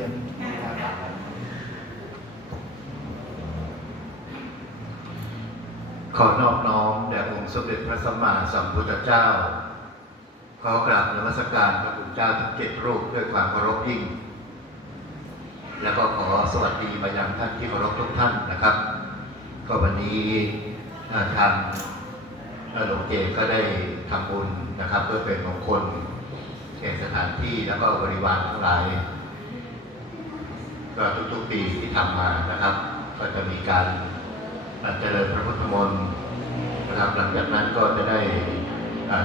รียนบูชาพระครับขอนอบน้อมแด่องค์สมเด็จพระสัมมาสัมพุทธเจ้า ขอกราบนมัสการพระคุณเจ้าทั้งเจ็ดรูปด้วยความเคารพยิ่ง แล้วก็ขอสวัสดีมายังท่านที่เคารพทุกท่านนะครับ ก็วันนี้อ่าทางหลวงเจก็ได้ทำบุญนะครับ เพื่อเป็นมงคลแก่สถานที่แล้วก็บริวารทั้งหลาย ก็ทุกๆปีที่ทำมานะครับ ก็จะมีการเจริญพระพุทธมนต์นะครับหลังจากนั้นก็จะได้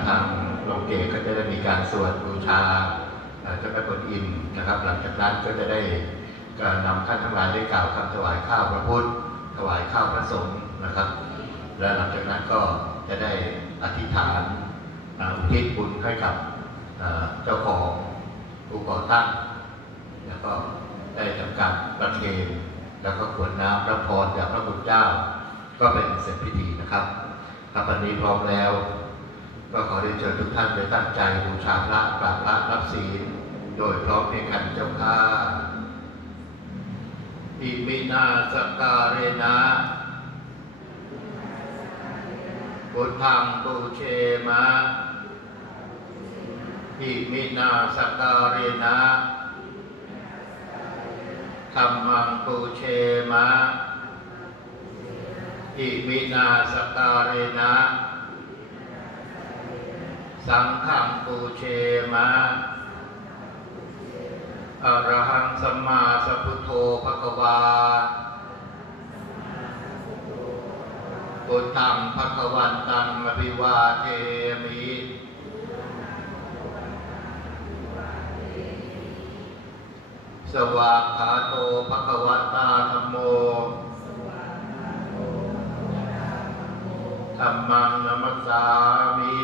ทางหลวงเกศก็จะได้มีการสวดบูชาเจ้าแม่กวนอิมนะครับ หลังจากนั้นก็จะได้การนำท่านทั้งหลายได้กล่าวคำถวายข้าวพระพุทธถวายข้าวพระสงฆ์นะครับ และหลังจากนั้นก็จะได้อธิษฐานอุทิศบุญให้กับเจ้าของผู้ก่อตั้งแล้วก็ ได้ทำการประเคนแล้วก็กรวดน้ำรับพรจากพระคุณเจ้า ก็เป็นเสร็จพิธีนะครับครับวันนี้พร้อมแล้ว ก็ขอได้เชิญทุกท่านไปตั้งใจบูชาพระกราบพระรับศีล โดยพร้อมเพรียงกันเจ้าข้าอิมินาสการเรนะพุทธังปูเชมะอิมินาสการเรนะ รรมังปูเชมะ อิมินาสการเรนะ สังฆังปูเชมะอรหังสัมมาสัพพุทโธภควาพุทธังภควันตังอภิวาเทมิ สวากขาโตภควตาธรรมโมธรรมังนัมสสามิ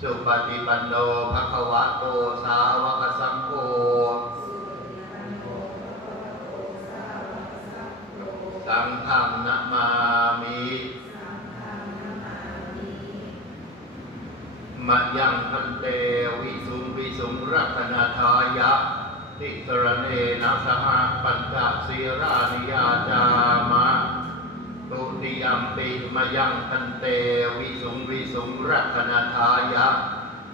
สุปฏิปันโนภควะโตสาวกสังโฆสังฆังนะมามิมะยังพันเตวิสุงวิ สุงรัตนาทายะ ติสรเนนะสหปัญจศีรานิยาจามะตุติยมปิมยังพันเตวิสุงวิสุงรัตนาทายะ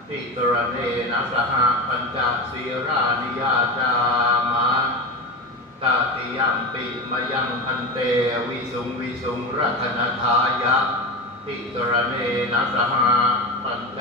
ติสรเนนะสหปัญจศีรานิยาจามะตติยมปิมยังพันเตวิสุงวิสุงรัตนาทายะ ติตรเนนะสหปัญจ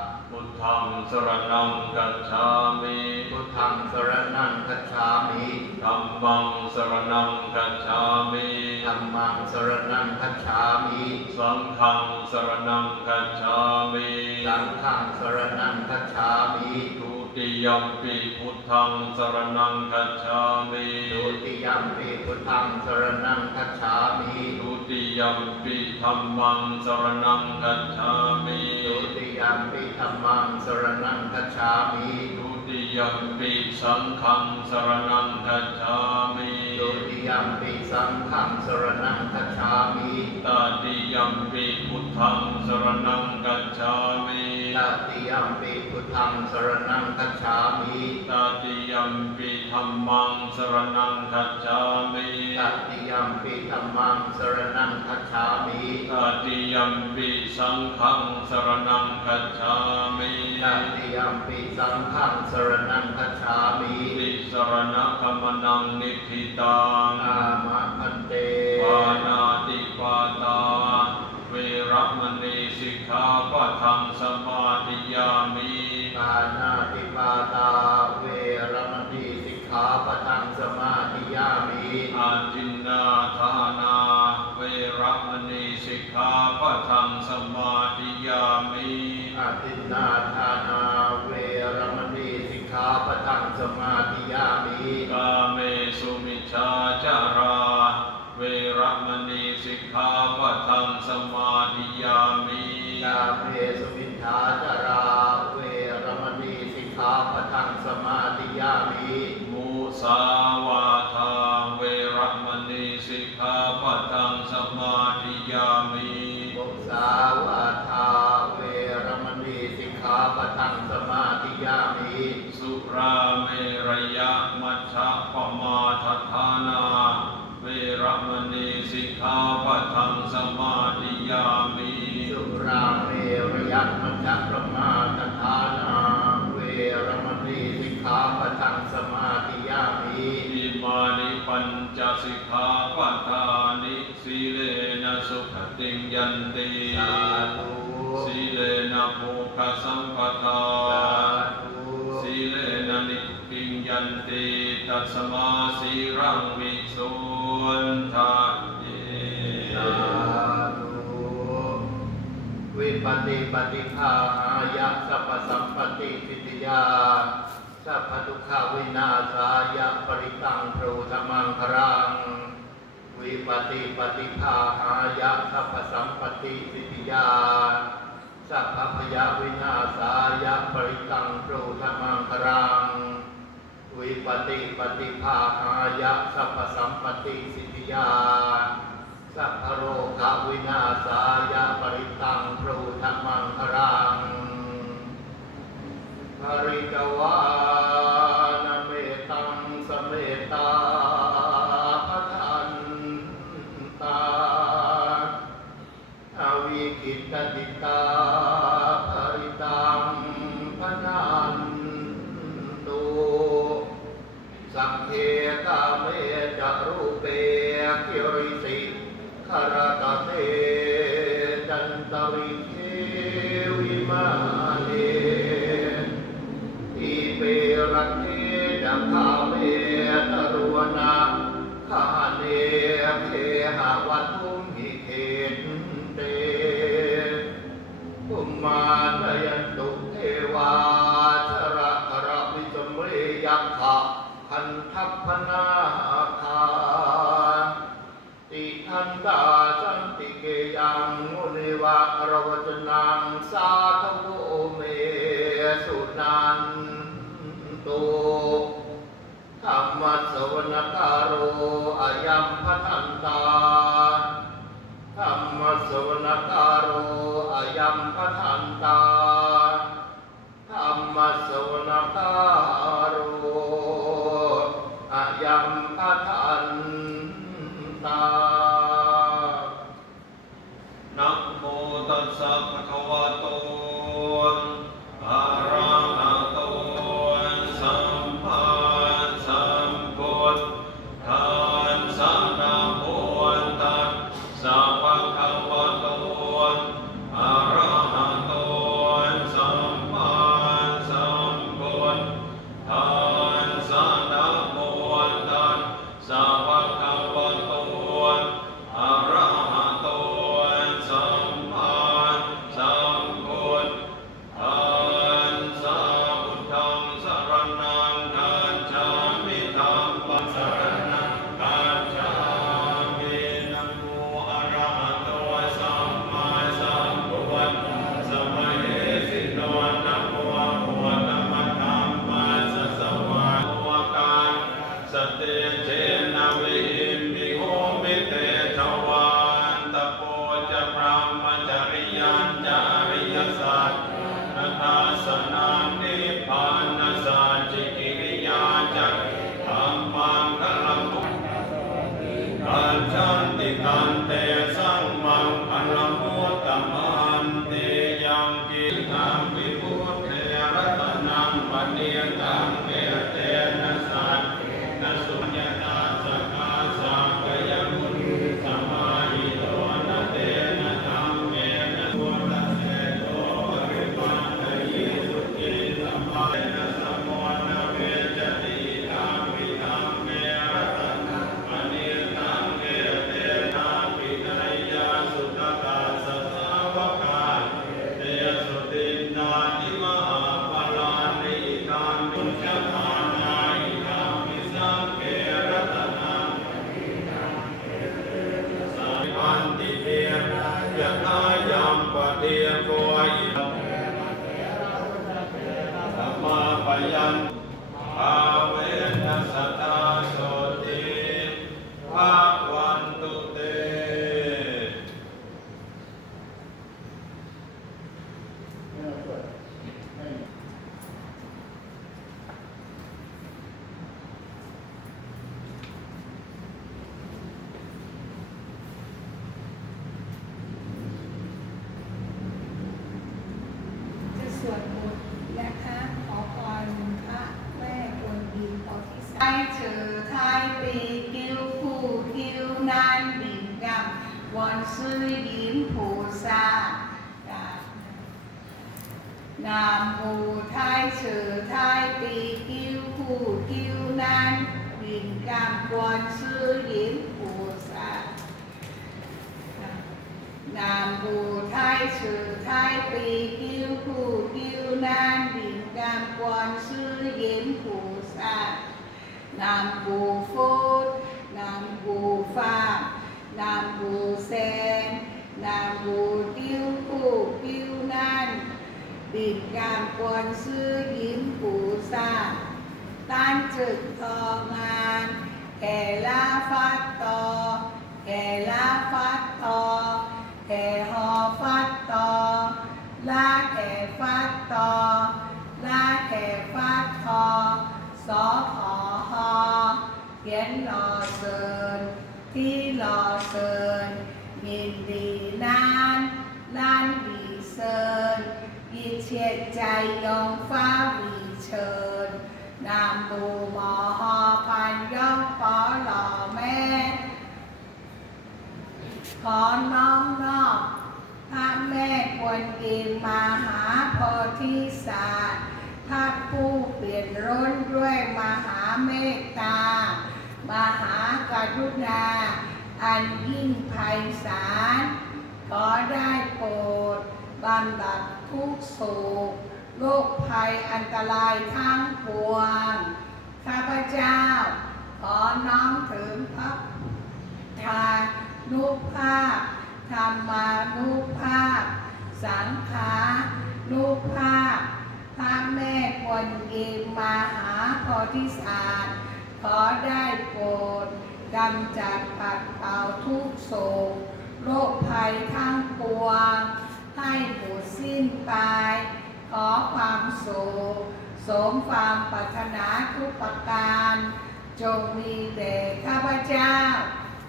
ธังสรณังกัจฉามิพุทธังสรณังคัจฉามิธัมมังสรณังกัจฉามิธัมมังสรณังคัจฉามิสังฆังสรณังกัจฉามิสังฆังสรณังคัจฉามิทุ ติยมปิพุทธังสรณังกัจฉามิดุติยัมปิพุทธังสรณังคัจฉามิทุติยมปิธัมมังสรณังกัจฉามิดุติยัมปิธัมมังสรณังคัจฉามิทุติ ยมปิสังฆังสรณังกัจฉามิดุติยัมปิสังฆังสรณังคัจฉามิตติยมปิพุทธังสรณังกัจฉามิตติยัมปิพุทธังสรณังคัจฉามิตติยมปิ ธัมมังสรณังคัจฉามิตติยัมปิธัมมังสรณังคัจฉามิตติยมปิสังฆังสรณังคัจฉามิตติยัมปิสังฆังสรณังคัจฉามิติสรณะขมนังนิพพิตังอามะพันเตปานาติปาตาเวระมณีสิกขาปะทังสมาธิยามิปานาติปาตาเวรมณีสิก ขาปะทังสมาธิยามิอาจินนาทานาเวระมณีสิกขาปะทังสมาธิยามิอาทินนาทานาเวรมณีสิกขาปะทังสมาธิยามิกาเม さあ ยันติสีเลนะโภคสัมปทาสีเลนะนิพิยันติตัสมาสีรังวิสุนทาเยวิปติปติภาหายะสัพสัมปติสิทธิยาสัพพทุกขวินาสายะปริตังโพธมังครัง วิปติปฏิภาอายะสัพสัมปติสิทยาสัพพยาวินาสายะปริตังโปรธมังครัง วิปติปฏิภาอายะสัพสัมปติสิทยาสัพพโรกาวินาสายะปริตังโปรธมังครังภริกวานเมตังสเมตา ทัพพนาคาติทันตาจันติเกยังมุนิวะรวจนังสาธโวเมสุนันตุธรรมสวนตาโรอายัมพัทันตาธรรมสวนตาโรอายัมพัทันตา Nam mô phốt Nam mô phạm Nam mô sen Nam mô tiêu phu kiêu nan bình gam quan sư yếm phù sa tan trực thọ ngàn kẻ la phát to kẻ la phát to kẻ ho phát to la kẻ phát to la kẻ phát to xó thọ เขีนรอเกินที่รอเกินยินดีนานลานดีเสริญยิเชียใจยองฟ้าวีเชิญนามบูมอ yong phó lò mẹ ขอน้อมนอบพระแม่กวนอิมมหาโพธิสัตว์พระผู้เปลี่ยนร้นด้วยมหาเมตตา มหากรุณา อันยิ่งไพศาล ขอได้โปรดบำบัดทุ กโศกโรคภัยอันตรายทั้งปวง ข้าพเจ้า ขอน้อมถึงพระทานุภาพธรรมานุภาพ สังขานุภาพ พระแม่กวนอิมมหาโพธิสัตว์ขอได้โปรดกำจัดปัดเป่าทุกโศกโรคภัยทั้งปวง ให้หมดสิ้นไป ขอความโศกสมความปรารถนาทุกประการ จงมีแด่ข้าพเจ้า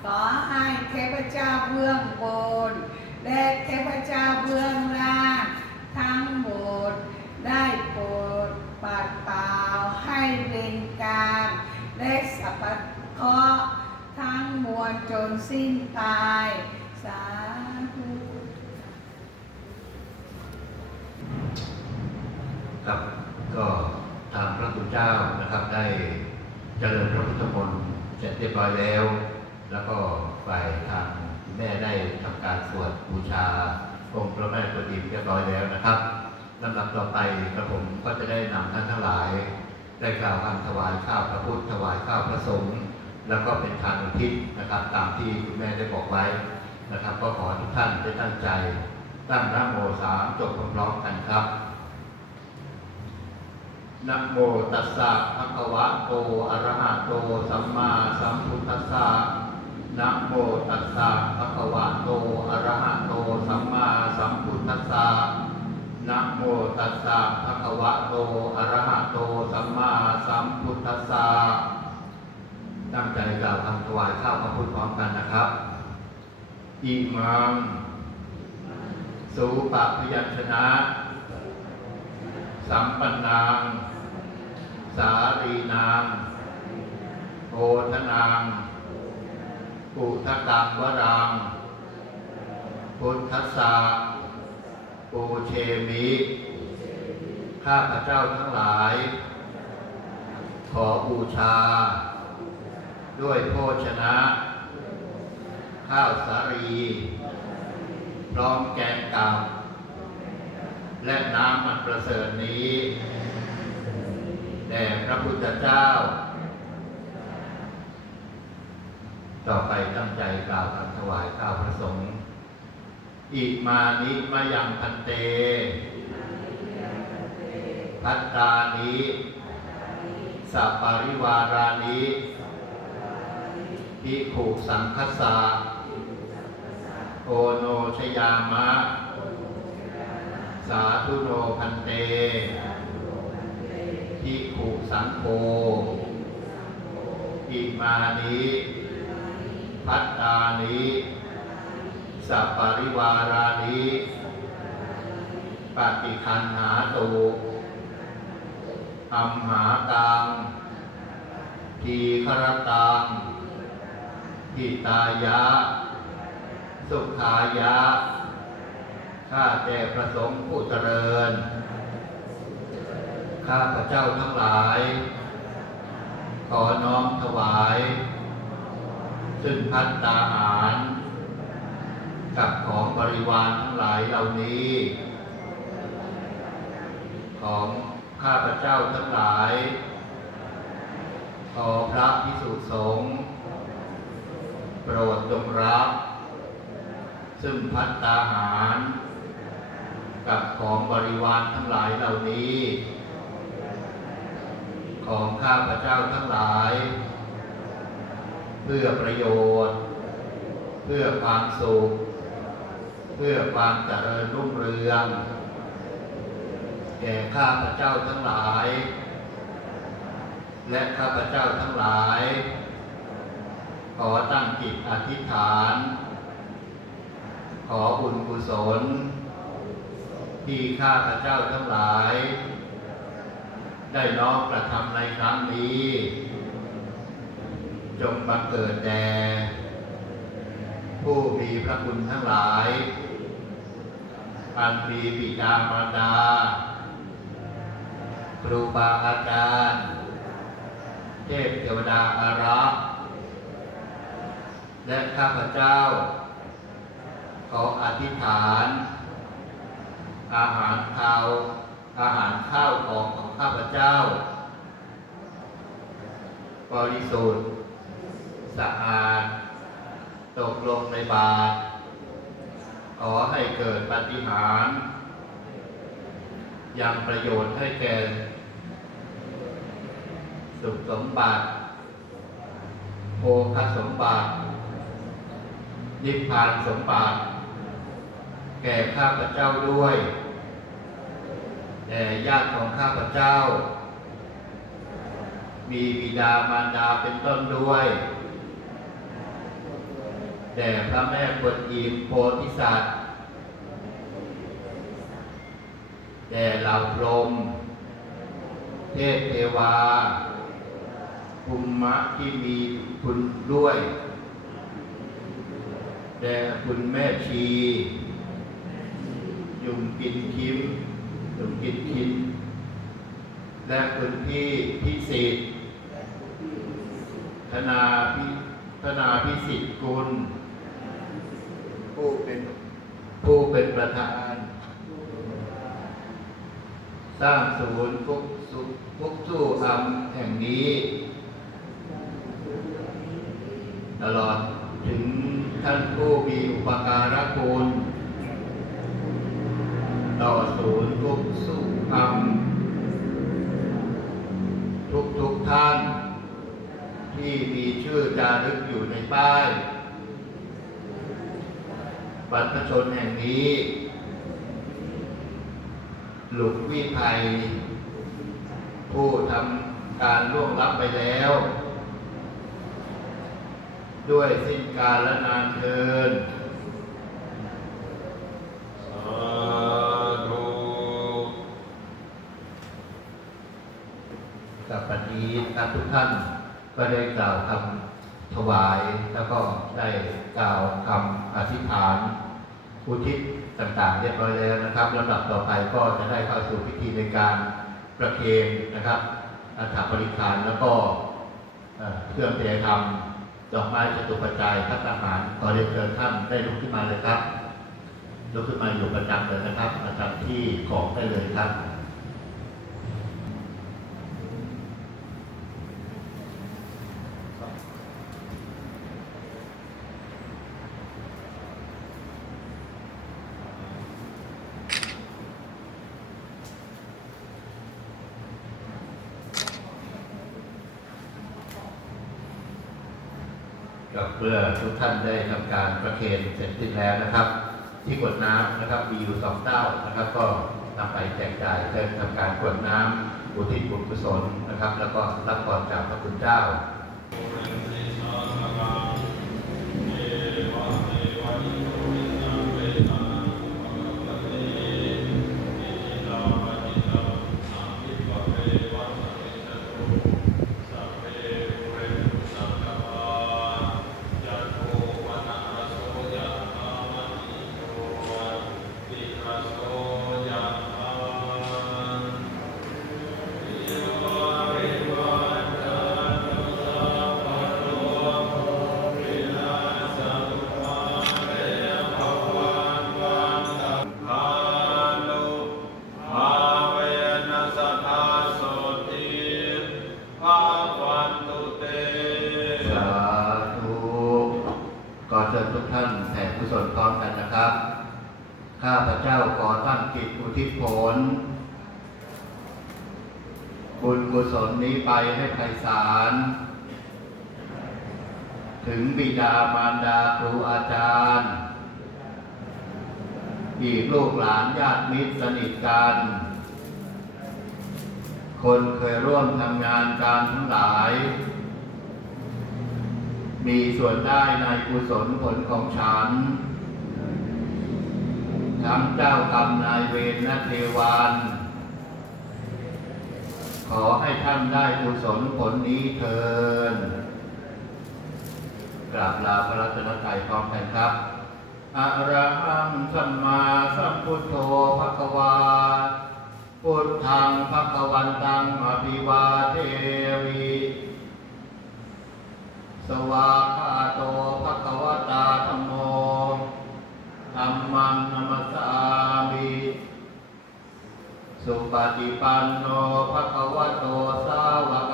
ขอให้เทพเจ้าเบื้องบน และเทพเจ้าเบื้องล่างทั้งหมด ได้โปรดปัดเป่าให้เวรกรรมและสัพพะเคราะห์ทั้งมวลจนสิ้นตายสาธุ ครับ ก็ทางพระคุณเจ้านะครับได้เจริญพระพุทธมนต์เสร็จเรียบร้อยแล้ว แล้วก็ฝ่ายทางแม่ได้ทำการสวดบูชาองค์พระแม่กวนอิมเรียบร้อยแล้วนะครับลำดับต่อไปกระผมก็จะได้นำท่านทั้งหลาย ได้กล่าวคำถวายข้าวพระพุทธถวายข้าวพระสงฆ์แล้วก็เป็นทานอุทิศนะครับ ตามที่คุณแม่ได้บอกไว้นะครับ ก็ขอทุกท่านได้ตั้งใจ ตั้งนะโมสามจบพร้อมๆกันครับ นะโมตัสสะภะคะวะโต อะระหะโต สัมมาสัมพุทธัสสะนะโมตัสสะภะคะวะโต อะระหะโต สัมมาสัมพุทธัสสะนะโมตัสสะภะคะวะโต อะระหะโต สัมมาสัมพุทธัสสะตั้งใจกล่าวคำถวายข้าวพระพุทธพร้อมกันนะครับ อิมังสุปะพยัญชนะ สัมปันนาง สารีนางโอทนางปุทกังวรางพุทธสสะปูเชมิ ข้าพระเจ้าทั้งหลาย ขอบูชา ด้วยโภชนะ ข้าวสารี พร้อมแกงกาบและน้ำมันประเสริฐนี้ ด่พระพุทธเจ้า ต่อไปตั้งใจกล่าวคำถวายข้าวพระสงฆ์อิมานิมายังพันเต พัตตานิสัปปาริวารานิพิขูสังคสาโอโนชยามะ สาธุโนพันเต พิขูสังโฆอิมานิพัตตานิสัปปริวารานิปฏิคันหาตุอัมหากังทีครตังทิตายะ สุขายะ ข้าแต่พระสงฆ์ผู้เจริญ ข้าพระเจ้าทั้งหลาย ขอน้อมถวาย ซึ่งพัตตาหาร กับของบริวารทั้งหลายเหล่านี้ ของข้าพระเจ้าทั้งหลาย ขอพระพิสุสงฆ์โปรดจงรับ ซึ่งพัตตาหาร กับของบริวารทั้งหลายเหล่านี้ ของข้าพระเจ้าทั้งหลาย เพื่อประโยชน์ เพื่อความสุข เพื่อความเจริญรุ่งเรือง แก่ข้าพระเจ้าทั้งหลาย และข้าพระเจ้าทั้งหลาย ขอตั้งจิตอธิษฐาน ขอบุญกุศล ที่ข้าพระเจ้าทั้งหลาย ได้น้อมกระทำในครั้งนี้ จงบังเกิดแด่ผู้มีพระคุณทั้งหลายอันมีบิดามารดา ครูบาอาจารย์ เทพเทวดาอารักษ์และข้าพเจ้า ขออธิษฐาน อาหารข้าว อาหารข้าวของของข้าพเจ้า บริสุทธิ์สะอาด ตกลงในบาตรขอให้เกิดปฏิหารย์ยังประโยชน์ให้แก่สุขสมบัติโภคสมบัติ นิพพานสมบัติ แก่ข้าพเจ้าด้วย แด่ญาติของข้าพเจ้า มีบิดามารดาเป็นต้นด้วยแด่พระแม่กวนอิมโพธิสัตว์แด่เหล่าพรหมเทพเทวาภูมะที่มีคุณด้วยแด่คุณแม่ชี ยุงกินคิม ยุงกินคินและคุณพี่พิสิทธิ์ธนาพิธนาพิสิทธิ์กุล ผู้เป็นผู้เป็นประธาน สร้างศูนย์ฟุกสุฟุกสู้อำแห่งนี้ ตลอดถึงท่านผู้มีอุปการะคุณ ต่อศูนย์ฟุกสู้อำทุกทุกท่าน ที่มีชื่อจารึกอยู่ในป้ายบรรพชนแห่งนี้ หลุกวิภัย ผู้ทำการล่วงลับไปแล้ว ด้วยสิ้นกาลและนานเทิน นี้ท่านทุกท่านก็ได้กล่าวคำถวาย แล้วก็ได้กล่าวคำอธิษฐานอุทิศต่างๆ เรียบร้อยแล้วนะครับลำดับต่อไปก็จะได้เข้าสู่พิธีในการประเคนนะครับอัฐบริคารแล้วก็เครื่องเทธรรมดอกไม้จตุปัจจัยพัฒหารขอเรียนเชิญท่านได้ลุกขึ้นมาเลยครับลุกขึ้นมาอยู่ประจำเลยนะครับประจำที่ของได้เลยครับ กับเพื่อทุกท่านได้ทำการประเคนเสร็จสิ้นแล้วนะครับ ที่กดน้ำนะครับมีอยู่สองเต้านะครับ ก็นำไปแจกจ่ายเพื่อทำการกดน้ำอุทิศบุญกุศลนะครับ แล้วก็รับพรจากพระคุณเจ้า นี้ไปให้ไพศาล ถึงบิดามารดาครูอาจารย์ อีกลูกหลานญาติมิตรสนิทกัน คนเคยร่วมทำงานการทั้งหลาย มีส่วนได้ในกุศลผลของฉัน ทั้งเจ้ากรรมนายเวรและเทวาน ขอให้ท่านได้กุศลผลนี้เทินกราบลาพระรัตนตรัยพร้อมกันครับอะระหังสัมมาสัมพุทโธภะคะวา พุทธังภะคะวันตังอภิวาเทวิสวากขาโตภะคะวตาธัมโมธัมมังนัมสสา สุปฏิปันโนภะคะวะโตสาวก